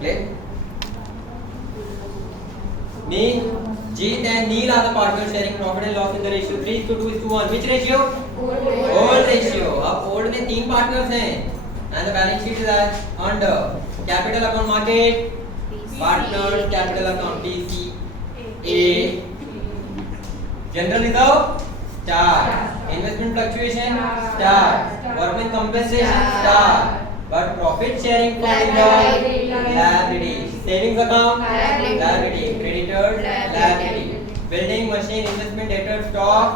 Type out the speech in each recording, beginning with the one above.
Clear? Jeet and Neil are the partners sharing profit and loss in the ratio 3:2:1. Which ratio? Old ratio. अब old में 3 partners हैं and the balance sheet is as under capital account market, partners capital account PCA, general reserve star, investment fluctuation star, workman compensation star, but profit sharing fund in the liability, savings account liability, creditors liability, building machine investment debtor stock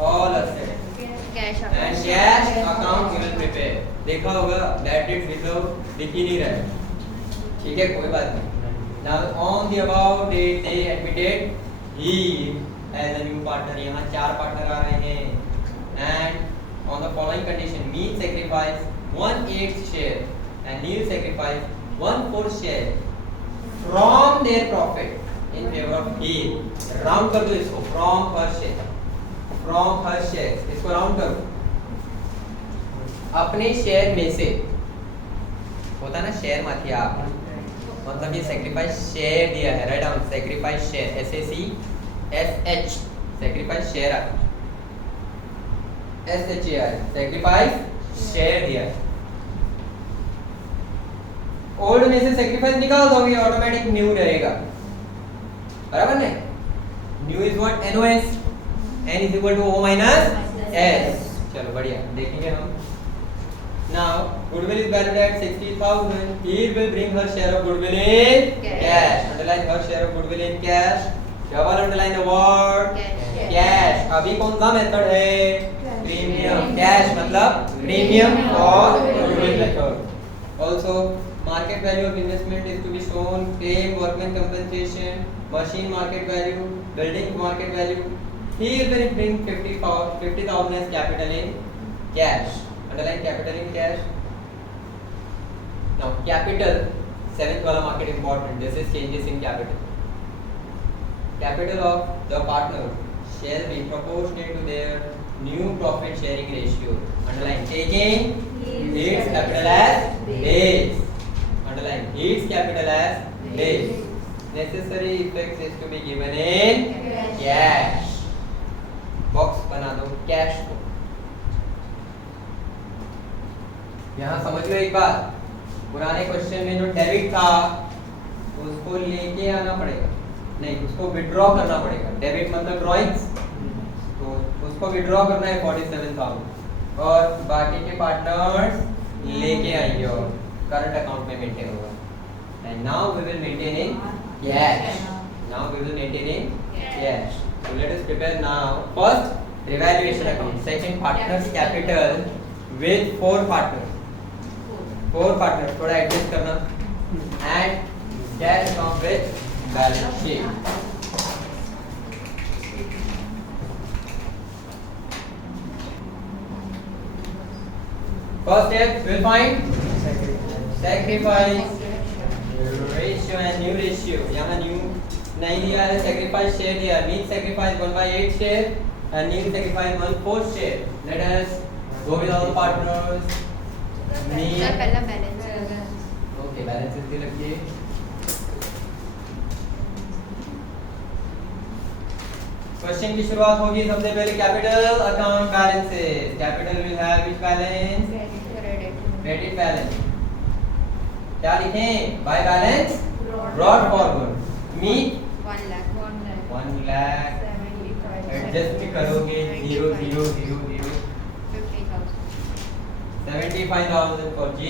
all assets. And cash account you will prepare. देखा होगा that date reserve दिख ही नहीं रहा है, ठीक है, कोई बात नहीं. Now on the above date they admitted he as a new partner. यहाँ 4 partner आ रहे हैं and on the following condition Meet sacrifice 1/8 share and Neil sacrifice 1/4 share from their profit in favor of he. Round कर दो इसको, from her share, from her share, इसको राउंड करो. अपने शेयर में से होता ना शेयर माथी आप, मतलब ये सेक्रीफाइस शेयर दिया है, write down sacrifice share SACSH sacrifice share SHAR sacrifice share दिया है. ओल्ड में से सेक्रीफाइस निकाल दोगे ऑटोमेटिक न्यू रहेगा, बराबर ने. New is what NOS, N is equal to O minus S. चलो बढ़िया देखेंगे हम. Now goodwill is valued at 60,000. He will bring her share of goodwill in cash. Underline her share of goodwill in cash. Double underline the word cash. अभी कौन सा मेथड है? Premium. Cash मतलब premium for goodwill method. Also market value of investment is to be shown. Claim workman compensation, machine market value, building market value. He will bring 50,000 as capital in cash. Underline capital in cash. Now capital 7th वाला market important. This is changes in capital. Capital of the partner shall be proportionate to their new profit sharing ratio. Underline taking its capital as base. Underline its capital as base. Necessary effects is to be given in cash. Box बना दो cash को. यहाँ समझ लो एक बात, पुराने क्वेश्चन में जो डेबिट था उसको लेके आना पड़ेगा, नहीं उसको विड्रॉ करना पड़ेगा. डेबिट मतलब ड्रॉइंग्स, तो उसको विड्रॉ करना है 47,000 और बाकी के पार्टनर्स लेके आएंगे और करंट अकाउंट में मेंटेन होगा. And now we will maintain in cash. Now we will maintain in cash. So let us prepare now. First revaluation account, second partners capital with 4 partners. 4 partners थोड़ा एडजस्ट करना and cash account with balance sheet. First step we'll find sacrifice ratio and new ratio. यहाँ new नहीं दिया है, sacrifice share दिया. Mean sacrifice 1/8 share and Neil sacrifice 1/4 share. Let us go with all the partners. पहला balance okay balance इसके रखिए. Question की शुरुआत होगी सबसे पहले कैपिटल अकाउंट बैलेंस से. Capital will have which balance? Credit balance. क्या लिखें? By balance brought forward. Meet 1 lakh 1 lakh adjust भी करोगे 0 0 0 0 75,000 for G,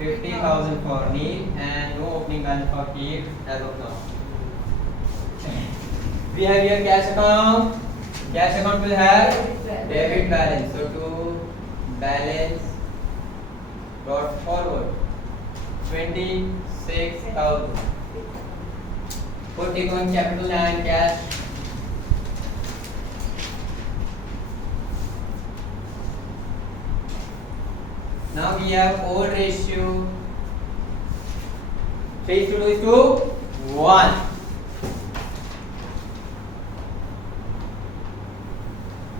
50,000 for Neil and no opening balance for Keith as of now. We have here cash account. Cash account will have debit balance. So to balance brought forward 26,000. Put it on capital and cash. Now we have old ratio 3:1.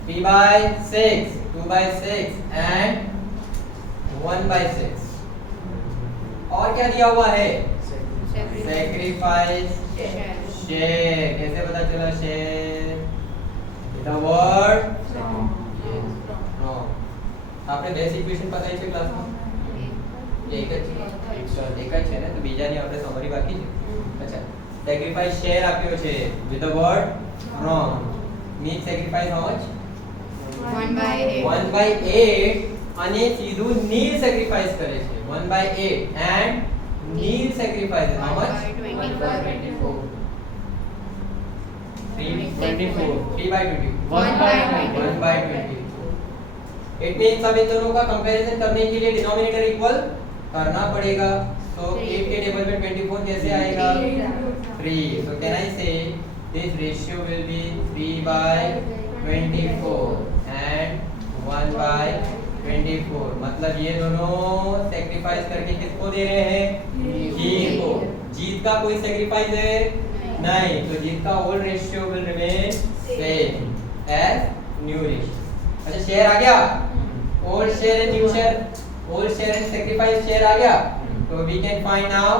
3/6, 2/6 and 1/6. और और क्या दिया हुआ है? Sacrifice. Sacrifice Share. share. कैसे पता चला share? The word from. आपने बेस इक्वेशन पता है क्लास में? एक જ છે ને તો બીજાની આપણે સમરી બાકી છે. અચ્છા sacrifice share આપ્યો છે with the word from. means sacrifice how much? 1/8. 1/8 અને સીધું નીલ sacrifice કરે છે 1/8 and Neel sacrifice how much? 1/24. 3/24. 1/20. It means अब इन दोनों का कंपैरिजन करने के लिए डिनोमिनेटर इक्वल करना पड़ेगा. तो 8 के टेबल में 24 कैसे आएगा? 3. So can I say this ratio will be 3/24 and 1/24. मतलब ये दोनों सैक्रिफाइस करके किसको दे रहे हैं? जीत को. जीत का कोई सैक्रिफाइस है नहीं, तो जीत का old ratio will remain same as new ratio. अच्छा शेयर आ गया. Old share and new share, old share and sacrifice share आ गया. तो we can find now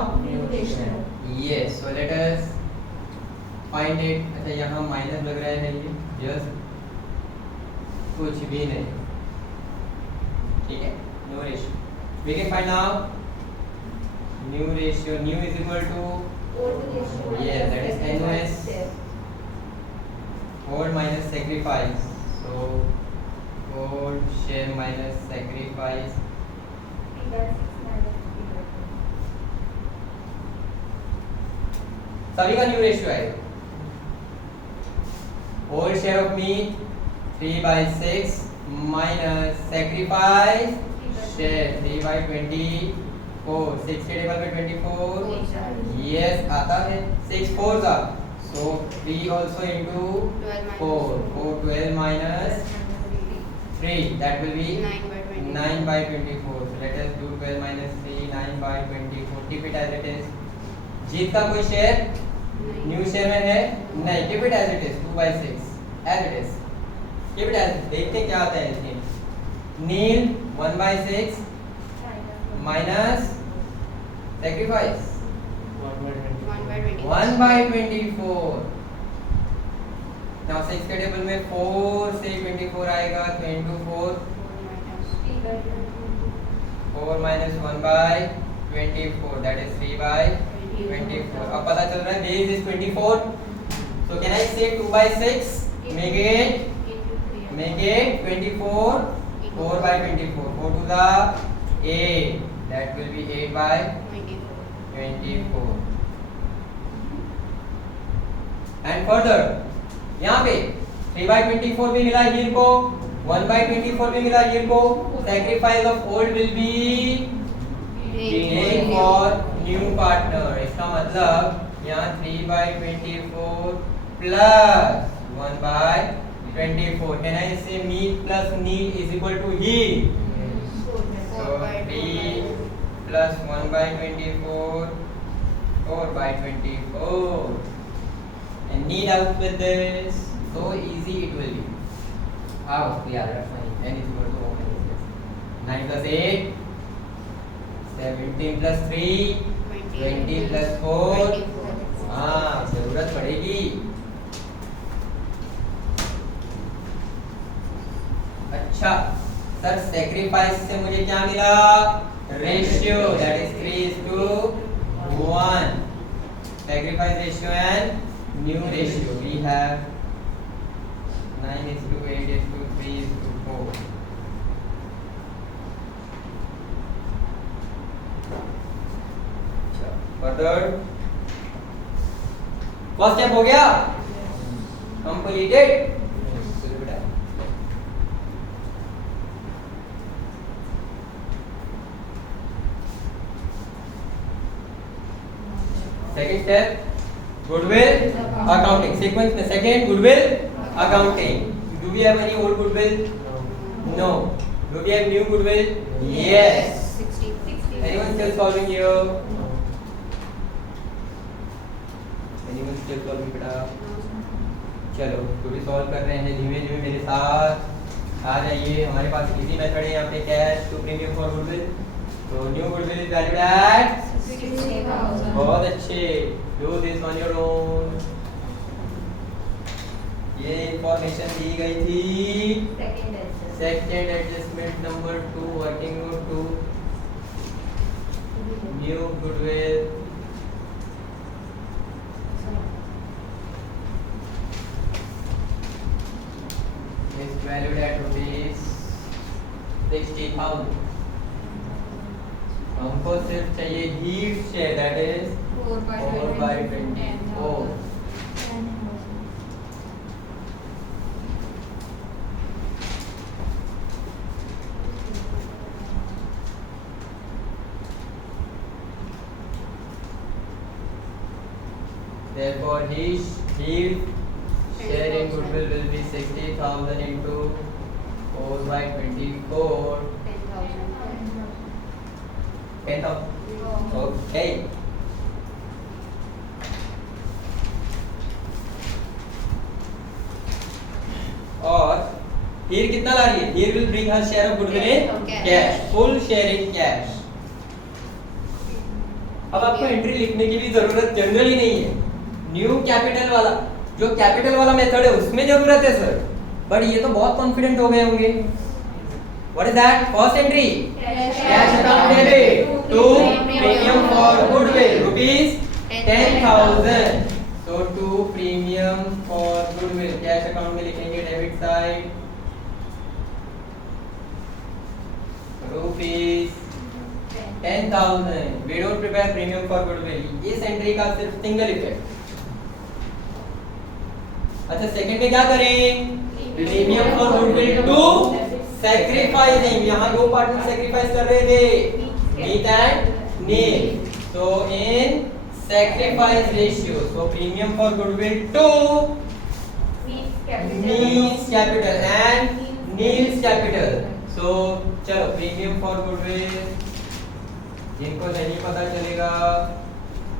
yes. So let us find it. अच्छा यहाँ माइनस लग रहा है ये जस्ट कुछ भी नहीं. ठीक है, no ratio. We can find now new ratio. New is equal to yes, that is NOS old minus sacrifice. So old share minus sacrifice. सभी का न्यू रेशियो है. Old share of meat 3/6 minus sacrifice share 3/24. 6 के टेबल में 24 यस आता है. 6 4 जा so 3 also into 4. 12 minus 3 that will be 9/24. So let us do 12 minus 3 9/24. keep it as it is. जीत का कोई शेयर न्यू शेयर में है नहीं. keep it as it is 2/6 as it is. keep it as it is. देखते क्या आता है इसमें. नील 1/6 minus sacrifice 1/24. now 6 के टेबल में 4 से 24 आएगा तो into 4 minus 1/24 that is 3/24. अब पता चल रहा है base is 24. so can I say 2/6 make it 24 4/24. 4 to the 8 that will be 8/24. and further यहाँ पे 3/24 भी मिला हीर को, 1/24 भी मिला हीर को. sacrifice of old will be taken for new partner. इसका मतलब यहाँ 3/24 plus 1/24. can I say meet plus need is equal to heat? So 3 plus 1/24 4/24. and need out with this. So easy it will be. How? Yeah, that's fine. n is equal to 9 plus 8 17 plus 3 20 plus 4. हाँ जरूरत पड़ेगी. अच्छा sir sacrifice से मुझे क्या मिला? Ratio that is 3:1. sacrifice ratio and new ratio we have 9:8:3:4. further first step हो गया completed. Second step goodwill accounting. Sequence में second goodwill accounting. Do we have any old goodwill? No. Do we have new goodwill? Yes. 60. Anyone still solving here? Anyone still solving बेटा? चलो जो भी सॉल्व कर रहे हैं धीमे धीमे मेरे साथ आ जाइए. हमारे पास इजी मेथड है यहाँ पे cash to premium for goodwill. तो new goodwill is valued at information दी गई थी। Second adjustment. Second adjustment number 2 working note 2 new goodwill is valued at rupees 60,000। हमको सिर्फ चाहिए Heet share that is 4 by 4 by 24। Therefore, his share in goodwill will be 60,000 into 4 by 24, 10,000. 10,000। Okay. और here कितना ला रही है? Here will bring her share of goodwill in cash, full share in cash। अब आपको एंट्री लिखने की भी जरूरत जनरली नहीं है। न्यू कैपिटल वाला जो कैपिटल वाला मेथड है उसमें जरूरत है सर, बट ये तो बहुत कॉन्फिडेंट हो गए होंगे। What is that? First entry cash account debit to premium for goodwill rupees 10,000। So to premium for goodwill cash account में लिखेंगे debit side rupees 10,000। We don't prepare premium for goodwill. इस entry का सिर्फ सिंगल इफेक्ट। अच्छा second में क्या करें? Premium for goodwill to sacrificing. यहाँ दो पार्टनर सैक्रिफाइस कर रहे थे, Meet and Neel. So in sacrifice ratio, so premium for goodwill to Neel's capital and Neel's capital. So चलो प्रीमियम फॉर गुडविल, जिनको नहीं पता चलेगा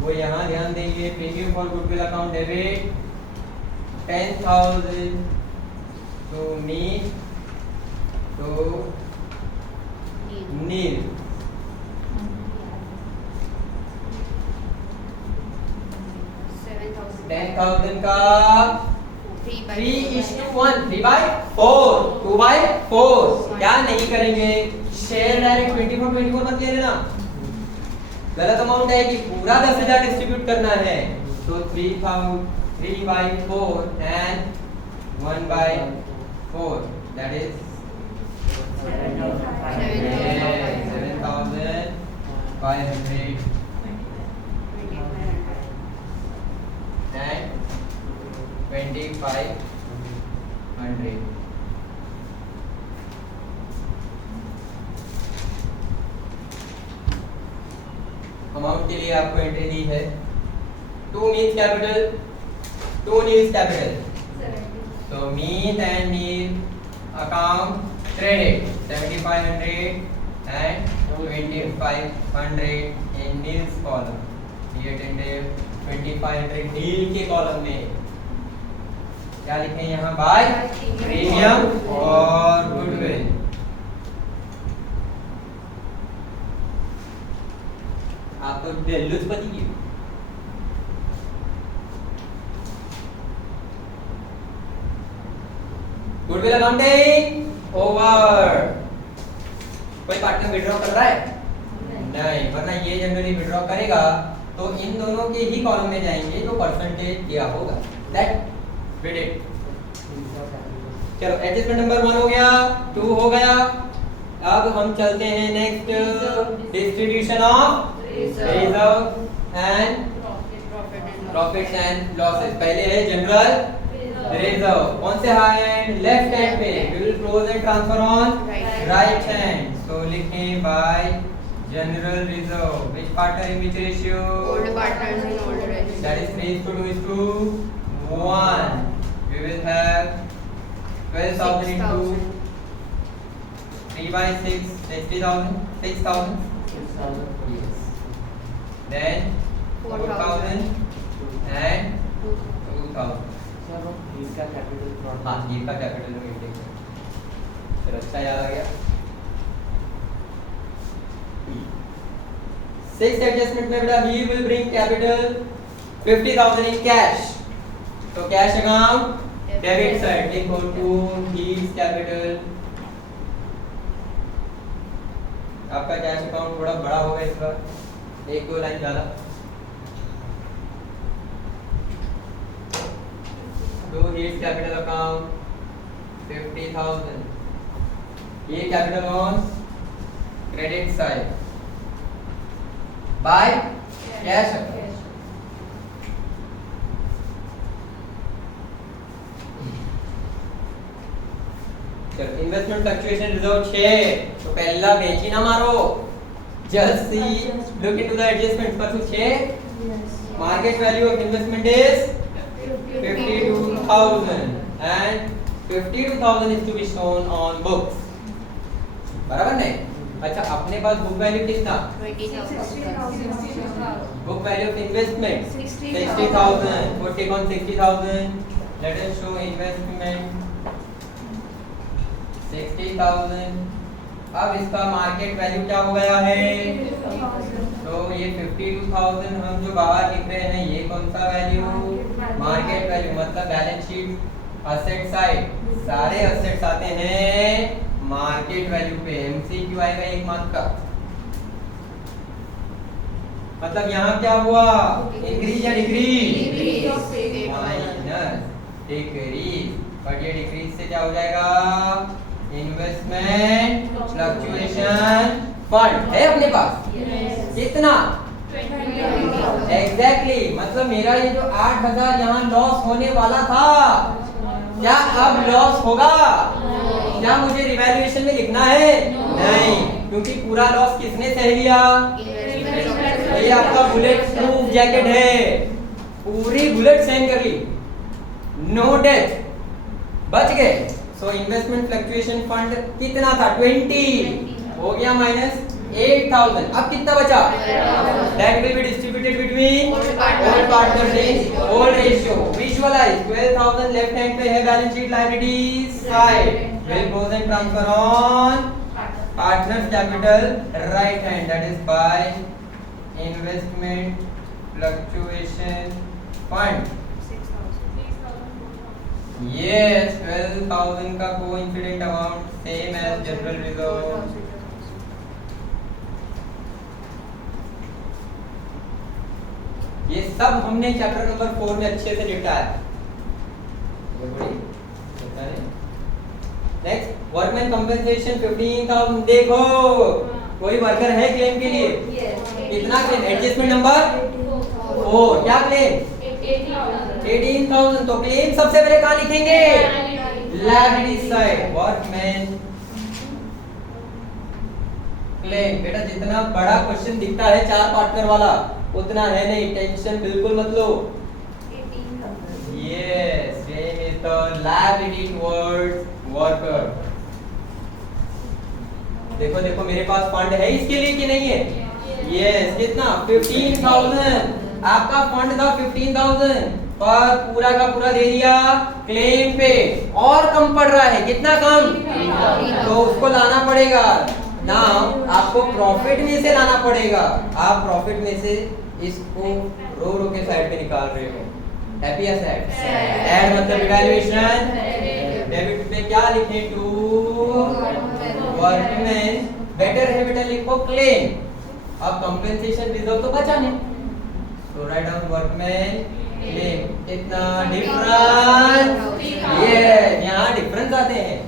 वो यहाँ ध्यान देंगे। Premium for goodwill account debit 10,000 to Neil to Neil। 10,000 का 3:1, 3/4, 2/4। क्या नहीं करेंगे? शेयर डायरेक्ट 24 मत ले लेना, गलत अमाउंट है कि पूरा 10,000 डिस्ट्रीब्यूट करना है। तो 3/4 and 1/4 that is 7,500 and 2,500। अमाउंट के लिए आपको एंट्री दी है। 2 means capital, 2 needs capital। So Meet and Neil account credit 7,500 and 2,500 in Neil's column। ये टेंडेव 2,500 Neil के कॉलम में। क्या लिखें यहाँ? बाय प्रीमियम और गुडविल। आपको वैल्यूज पता ही है। Goodwill accounting over. कोई पार्टनर विड्रॉ कर रहा है? नहीं, वरना ये जनरली विड्रॉ करेगा तो इन दोनों के ही कॉलम में जाएंगे जो परसेंटेज दिया होगा। That we did. चलो एडजस्टमेंट नंबर 1 हो गया, 2 हो गया। अब हम चलते हैं next, distribution of reserve and profits and losses. पहले है जनरल रिजर्व। कौन से हैंड? लेफ्ट हैंड पे। We will close and transfer on right hand. So लिखें by general reserve which partner in which ratio? Older partners in older ratio. That is 3:2:1। We will have 12,000 into 3/6, 60,000, 6,000। Then 4,000 and 2,000। इसका कैपिटल हाँ, ये का कैपिटल में इंडेक्स है। फिर अच्छा याद आ गया। 6th एडजस्टमेंट में बेटा he will bring capital 50,000 in cash। तो कैश अकाउंट डेबिट साइड लिखो टू हील्स कैपिटल। आपका कैश अकाउंट थोड़ा बड़ा होगा इस बार, एक दो लाइन ज्यादा। टू हील्स कैपिटल अकाउंट 50,000, ये capital on credit side by cash account. Investment fluctuation reserve 6, तो पहला बेच ही ना मारो, just see look into the adjustment पर 6 market value of investment is 52,000 and 52,000 is to be shown on books, बराबर नहीं? अच्छा, अपने पास बुक वैल्यू कितना? 20,000. Book value of investment 60,000, put take on 60,000, let us show investment 60,000। अब इसका मार्केट वैल्यू क्या हो गया है? तो ये 52,000 हम जो बाहर लिख रहे हैं, ये कौन सा वैल्यू? मार्केट वैल्यू, मतलब बैलेंस शीट असेट साइड सारे असेट्स आते हैं मार्केट वैल्यू पे। एमसीक्यू आएगा एक मार्क का। मतलब यहाँ क्या हुआ? इंक्रीज या डिक्रीज? माइनस डिक्रीज, बट ये डिक्रीज से क्या हो जाएगा? इन्वेस्टमेंट फ्लक्चुएशन फंड है अपने पास। कितना? एग्जैक्टली, मतलब मेरा ये जो 8,000 यहाँ लॉस होने वाला था, क्या अब लॉस होगा? क्या मुझे रिवैल्यूएशन में लिखना है? नहीं, क्योंकि पूरा लॉस किसने सह लिया? ये आपका बुलेट प्रूफ जैकेट है, पूरी बुलेट सहन कर ली, नो डेथ, बच गए। सो इन्वेस्टमेंट फ्लक्चुएशन फंड कितना था? 20 हो गया माइनस 8,000। अब कितना बचा? That will be distributed between all partners in all ratio. Visualise 12,000 left hand पे है balance sheet liabilities side, will goes and transfer on partners capital right hand, that is by investment fluctuation fund। yes, 12,000 का coincident amount same as general reserve। ये सब हमने chapter number 4 में अच्छे से निपटाया। Next, workman compensation 15,000। देखो, कोई वर्कर है क्लेम के लिए? कितना क्लेम? एडजस्टमेंट नंबर 4, क्या क्लेम? 18,000। तो क्लेम सबसे पहले कहाँ लिखेंगे? Liability side, workman claim. बेटा जितना बड़ा क्वेश्चन दिखता है 4 पार्टनर वाला, उतना है नहीं, टेंशन बिल्कुल मत लो। Yes, same is the liability towards worker। देखो देखो मेरे पास फंड है इसके लिए कि नहीं है? Yes, कितना? 15,000। आपका फंड था 15,000, पर पूरा का पूरा दे दिया क्लेम पे, और कम पड़ रहा है। कितना कम? तो उसको लाना पड़ेगा ना, आपको प्रॉफिट में से लाना पड़ेगा। आप प्रॉफिट में से इसको रो रो के साइड पे निकाल रहे हो। हैप्पी या सैड? सैड मतलब इवैल्यूएशन। डेबिट पे क्या लिखें? टू वर्कमैन, बेटर है बेटा लिखो क्लेम। अब कंपनसेशन रिजर्व तो बचा नहीं, तो राइट डाउन वर्कमैन क्लेम। कितना डिफरेंस? ये यहाँ डिफरेंस आते हैं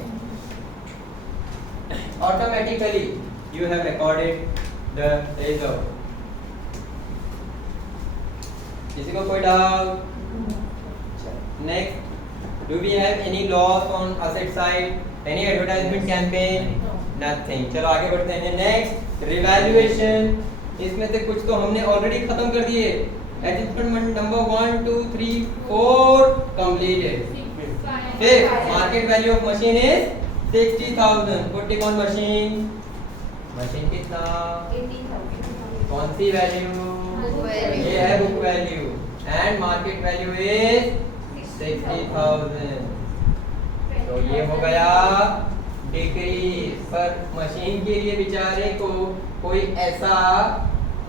automatically. You have recorded the reserve. किसी को कोई doubt? Next, do we have any loss on asset side? Any advertisement campaign? Nothing. चलो आगे बढ़ते हैं। Next, revaluation. इसमें से कुछ तो हमने ऑलरेडी खत्म कर दिए। Adjustment number 1 2 3 4 completed. फिर market value of machine is 60,000। Put it on machine. Machine कितना? 80,000. कौन सी वैल्यू? ये है book value, and market value is 60,000। तो ये हो गया डिक्रीज। पर मशीन के लिए बेचारे को कोई ऐसा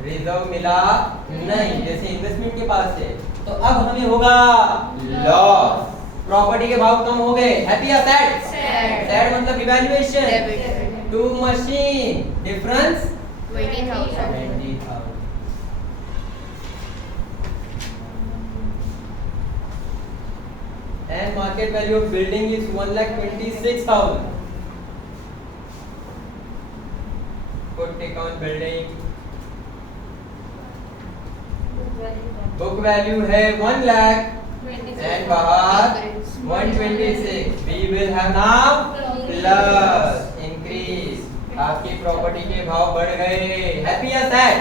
रिजर्व मिला नहीं जैसे इन्वेस्टमेंट के पास है, तो अब हमें होगा लॉस। प्रॉपर्टी के भाव कम हो गए, हैप्पी या सैड? Sad. सैड मतलब revaluation Debit. To machine difference 20,000. 20,000 and market value of building is 1,26,000. Put tick on building. Book value है 1 lakh and बाहर 126. We will have now plus increase. आपकी प्रॉपर्टी के भाव बढ़ गए, हैप्पी या सैड?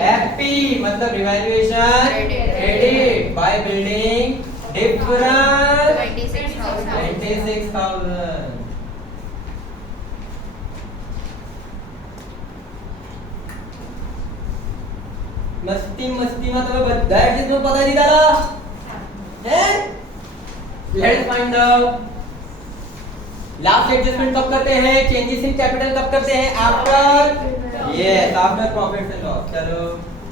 हैप्पी मतलब revaluation credit by building difference 26,000. मस्ती માં તમે બધા એડજસ્ટમેન્ટ પતાવી દીધા હે? Let's find out last adjustment कब करते हैं, चेंजेस इन कैपिटल कब करते हैं? After yes after profit and loss. चलो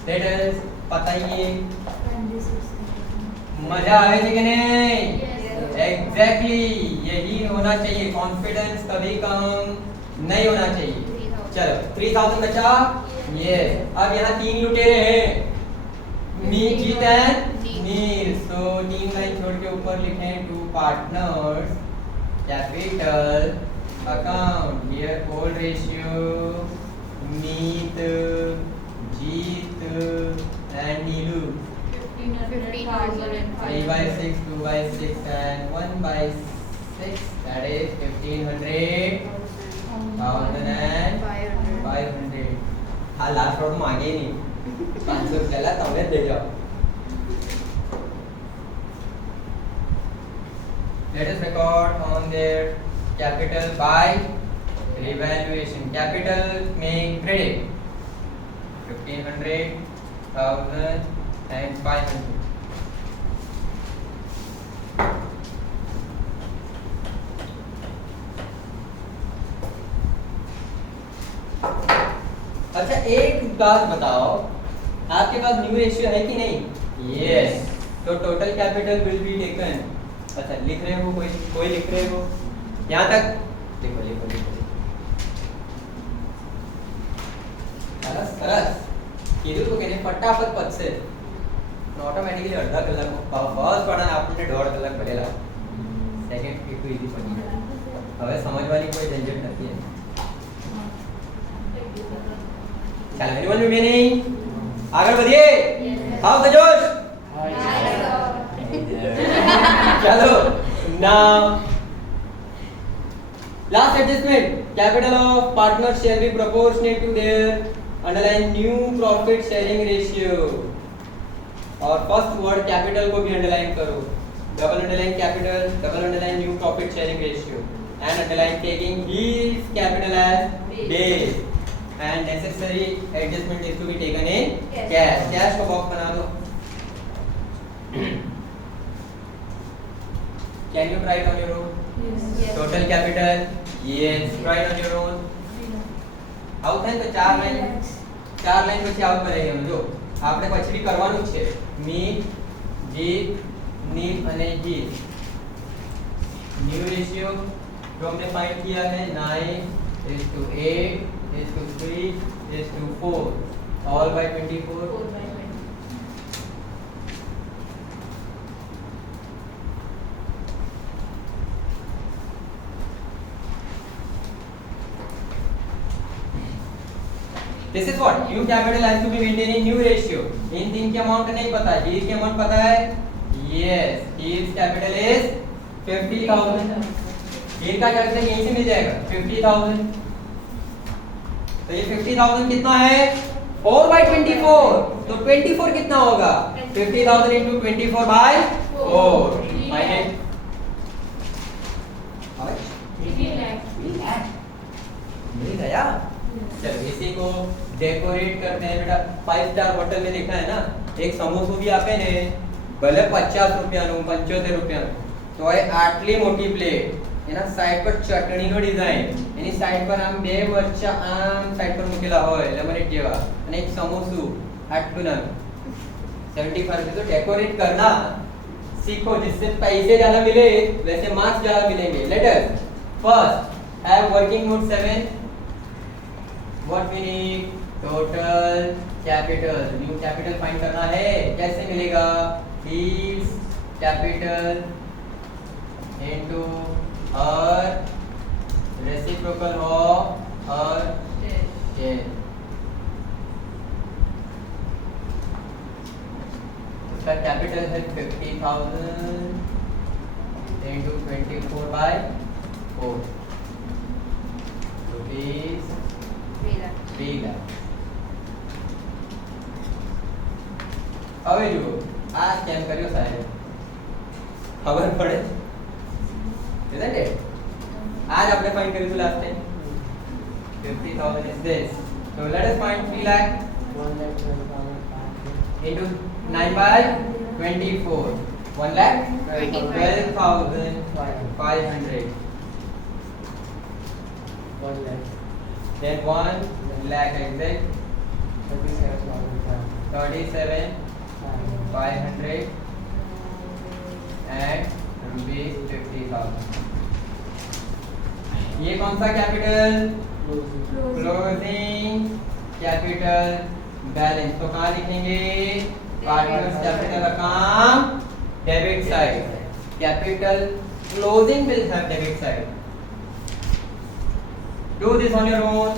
लेट अस बताइए, मजा आए थे कि नहीं? एग्जैक्टली यही होना चाहिए, कॉन्फिडेंस कभी कम नहीं होना चाहिए. चलो 3000 बचा. यस अब यहाँ तीन लुटेरे हैं, मीत जीत एंड नील. सो तीन लाइन छोड़ के ऊपर लिखें to partners capital account. Here old ratio Meet Jeet and Neelu. 3/6, 2/6 and 1/6, that is 1500, 1000 and 500. हाँ लास्ट राउंड मांगे ही नहीं, 500 रुपया तब दे जाओ. Let us record on their capital by revaluation. Capital में credit 1500, 1000 and 500. अच्छा एक बात बताओ, आपके पास न्यू रेशियो है कि नहीं? यस. तो total capital will be taken. अच्छा लिख रहे हो, कोई लिख रहे हो यहाँ तक? लिखो लिखो लिखो. સરસ સરસ કીધું તો કે ને ફટાફટ પતશે. ઓટોમેટિકલી અડધા કલાક ફર્સ્ટ વાળાને આપણને 1.5 કલાક ભરેલા, સેકન્ડ કેટલું ઈઝી પડી ગયું. હવે સમજવાની કોઈ ઝંઝટ નથી. ચાલો એનીવન રિમેનિંગ આગળ વધીએ. હાઉ ધ જોશ? चलो now last adjustment, capital of partners shall be proportionate to their underlying new profit sharing ratio. और फर्स्ट वर्ड कैपिटल को भी अंडरलाइन करो, double underline capital, double underline new profit sharing ratio and underline taking his capital as base and necessary adjustment is to be taken in cash. Cash का बॉक्स बना दो. Can you try it on your own? Yes. Total capital? Yes. Try it on your own. આવું થાય તો ચાર લાઈન પછી આવું કરાય. એમ જો આપણે પછી બી કરવાનું છે. મીત જીત નીલ અને જીત. न्यू रेशियो जो हमने फाइंड किया है 9:8:3:4 all by 24. This is what new capital has to be maintained in new ratio. इन तीन के अमाउंट नहीं पता, हीर के अमाउंट पता है? Yes, हीर कैपिटल इज 50,000. हीर का कैपिटल यहीं से मिल जाएगा 50,000. तो ये 50,000 कितना है? 4/24. तो 24 कितना होगा? 50,000 into 24/4 माइनस 3 लाख. मिल गया. चलो इसी को डेकोरेट करते हैं बेटा. 5 स्टार होटल में देखा है ना, एक समोसो भी आपे ने भले 50 રૂપિયાનું 75 રૂપિયાનું, તો એ આટલી મોટી પ્લેટ, એના સાઈડ પર ચટણીનો ડિઝાઇન, એની સાઈડ પર આમ બે મરચા આમ સાઈડ પર મૂકેલા હોય લેમનેટ જેવા, અને એક સમોસું આટલું નાનું 75 રૂપિયા. તો डेकोरेट करना सीखो, जिससे पैसे ज्यादा मिले वैसे मार्क्स ज्यादा मिलेंगे। Let us first have working note 7 what we need total capital. New capital find करना है, कैसे मिलेगा? इज कैपिटल इनटू और रेसिप्रोकल ऑफ और शेयर। उसका कैपिटल है 50,000 into 24/4 rupees 3 lakh। હવે જુઓ આ સ્કેન કર્યો સાહેબ, ખબર પડે isn't it? आज आपने फाइंड करी थी last time 50,000 is this, so let us find 3 lakh 1,12,500 into 9/24 1,12,500 1 lakh then 1 lakh exact 37,500 and rupees 50,000। ये कौन सा कैपिटल? Closing capital balance. तो कहाँ लिखेंगे? Partners capital account debit side, capital closing will have debit side. Do this on your own.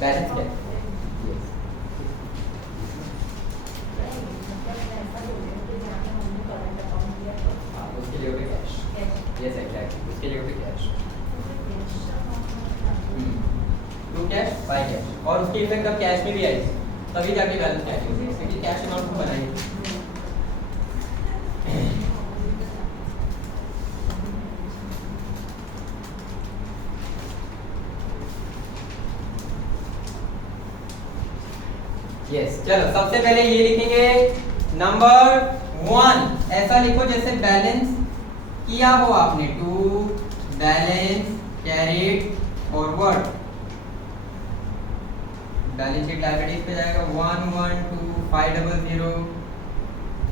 Balance cash उसके लिए होगा cash. Yes exactly, उसके लिए होगा cash. To cash by cash, और उसकी इफेक्ट अब कैश में भी आएगी, तभी जाके बैलेंस कैश होगी, क्योंकि कैश अमाउंट को बनाएंगे। यस चलो सबसे पहले ये लिखेंगे नंबर 1, ऐसा लिखो जैसे बैलेंस किया हो आपने, to balance carried forward. Balance sheet liabilities पे जाएगा 1,12,500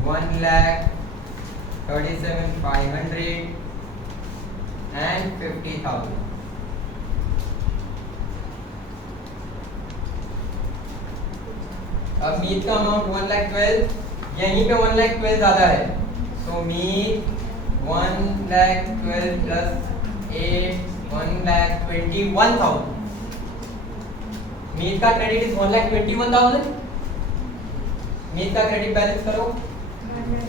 1,37,500 and 50,000। अब मीत का अमाउंट 1,12,000, यहीं पे 1,12,000 ज्यादा है, तो मीत 1,12,000 प्लस 8 1,21,000। मीत का क्रेडिट इज 1,21,000। मीत का क्रेडिट बैलेंस करो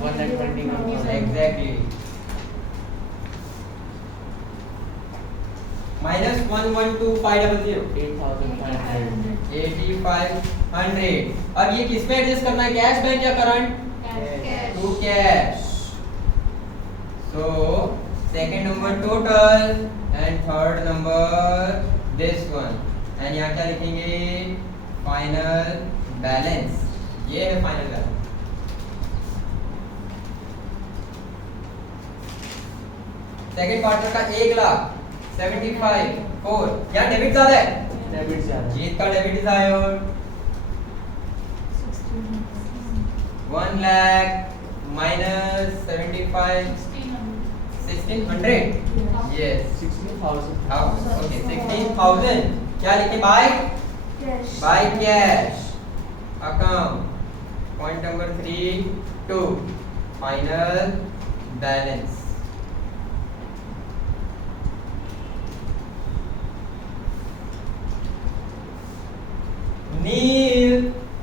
1,21,000 एग्जैक्टली, माइनस 1,12,500 8,500। अब ये किस पे एडजस्ट करना है, कैश बैंक या current? To cash. So second number total and third number this one, and यहाँ क्या लिखेंगे? Final balance. ये है फाइनल बैलेंस। सेकंड क्वार्टर का 1,75,4, यहाँ डेबिट ज्यादा है, डेबिट से जीत का debit is higher 1 lakh minus 75 1,600। yes 16,000 okay 16,000। क्या लिखे? By cash account. Point number 3 2 final balance. Neil,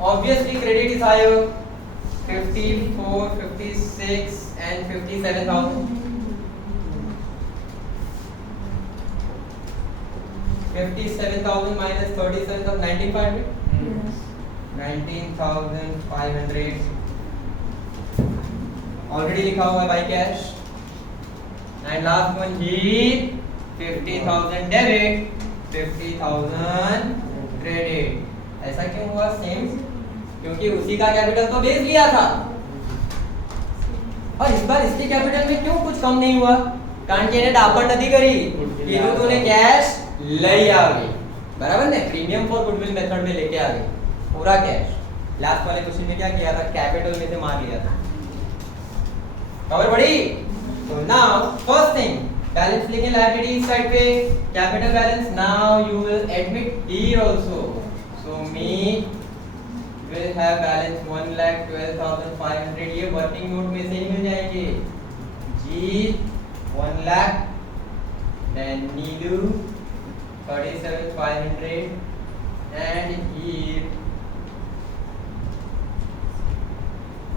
obviously credit is higher 54, 56 and 57,000। 57,000 minus 37,000 19,500 19,500 ऑलरेडी लिखा हुआ है by cash. And last one ही 50,000 डेबिट 50,000 क्रेडिट। ऐसा क्यों हुआ? सेम, क्योंकि उसी का कैपिटल तो बेस लिया था, और इस बार इसके कैपिटल में क्यों कुछ कम नहीं हुआ? कारण कि इन्हें डापण नहीं करी कि तूने कैश लई आ गई, बराबर ने, प्रीमियम फॉर गुडविल मेथड में लेके आ गई पूरा कैश। लास्ट वाले क्वेश्चन में क्या किया था, कैपिटल में से मार लिया था। खबर पड़ी? तो नाउ फर्स्ट थिंग, बैलेंस लिखें लायबिलिटी साइड पे, capital balance. Now you will admit here also, so me will have balance 1,12,500, ये वर्किंग नोट में से ही मिल जाएंगे। जी 1 lakh, then Nilu 37,500 and here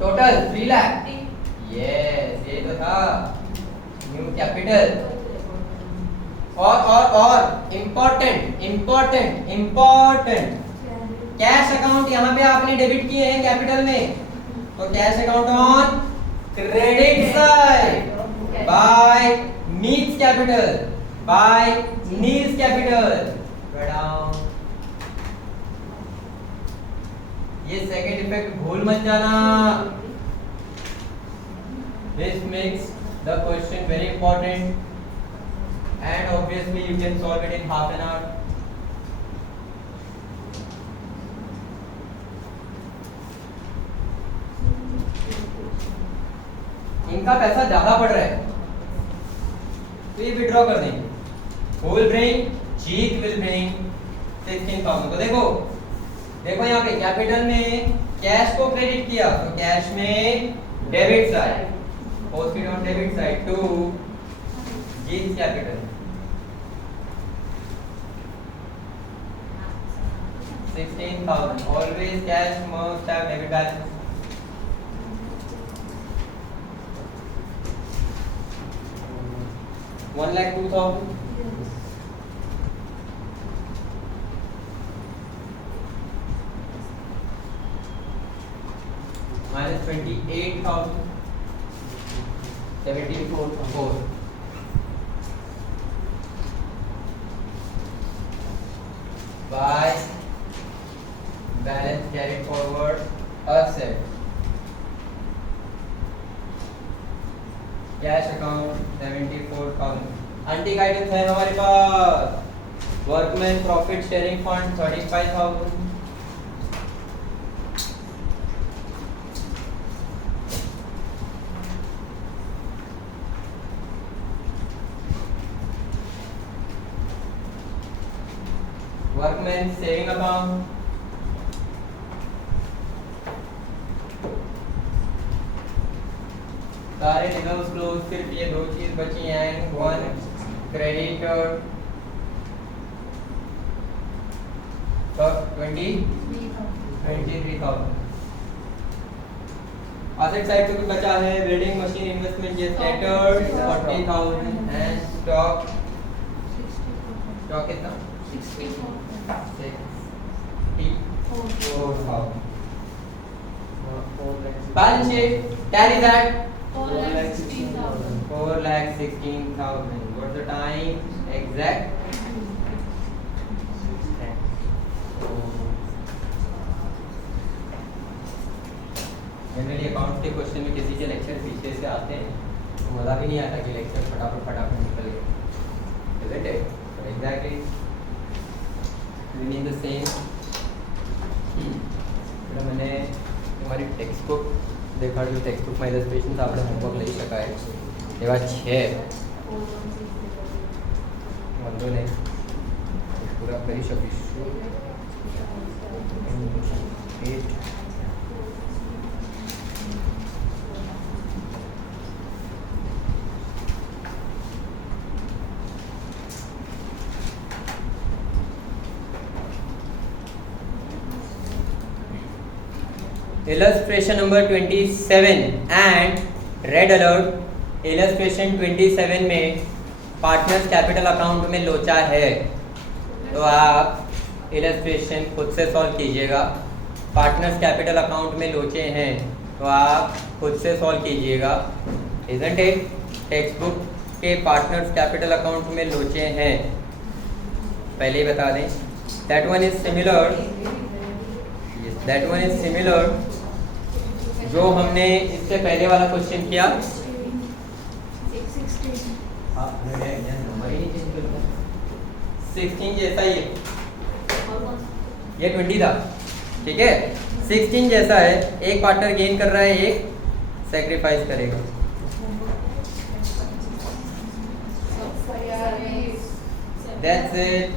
total 3 lakh। yes, ये तो था न्यू कैपिटल। और इम्पोर्टेंट कैश अकाउंट यहाँ पे आपने डेबिट किए हैं कैपिटल में, तो cash account on credit side by needs capital, by needs capital. ये सेकंड इफेक्ट भूल मत जाना, this makes the question very important and obviously you can solve it in half an hour। इनका पैसा ज्यादा पड़ रहा है तो ये विड्रॉ कर देंगे। Who will bring? Jeet will bring 16,000। तो देखो यहाँ पे कैपिटल में कैश को क्रेडिट किया तो कैश में debit side, proceed on debit side to Jeet capital 16,000। Always cash must have debit balance. $1,02,000 minus 28,000 74,400 by balance carried forward asset cash account 74,000। Untick items है हमारे पास, workman profit sharing fund 35,000, workman saving account सारे reserves close, सिर्फ ये दो चीज बची हैं, वन क्रेडिटर 23,000। असेट साइड पे कुछ बचा है, बिल्डिंग मशीन इन्वेस्टमेंट ये स्टैंडर्ड 40,000 एंड स्टॉक कितना 64,000। Balance sheet tally that 4,16,000। What's the time exact? Generally account के क्वेश्चन में किसी के लेक्चर पीछे से आते हैं तो मज़ा भी नहीं आता कि लेक्चर फटाफट निकल गए, isn't it? So exactly we need the same। मैंने हमारी टेक्स्ट बुक देखा, जो टेक्स्ट बुक में इलस्ट्रेशन आपने होमवर्क લઈ શકાય એવા છે, વાંધો નહીં પૂરા કરી શકીશું। illustration number 27 and red alert. illustration 27 में पार्टनर्स कैपिटल अकाउंट में लोचा है तो आप illustration खुद से सॉल्व कीजिएगा। पार्टनर्स कैपिटल अकाउंट में लोचे हैं तो आप खुद से सॉल्व कीजिएगा, isn't it? टेक्स्ट बुक के पार्टनर्स कैपिटल अकाउंट में लोचे हैं, पहले ही बता दें। that one is similar जो हमने इससे पहले वाला क्वेश्चन किया। 16 जैसा ही है, ये 20 था, ठीक है। 16 जैसा है, एक पार्टनर गेन कर रहा है, एक सेक्रीफाइस करेगा। That's it.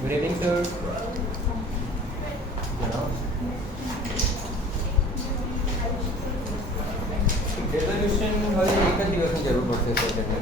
Good evening, sir. Resolution वाले एक ही दिवस में जरूर पढ़ते हैं।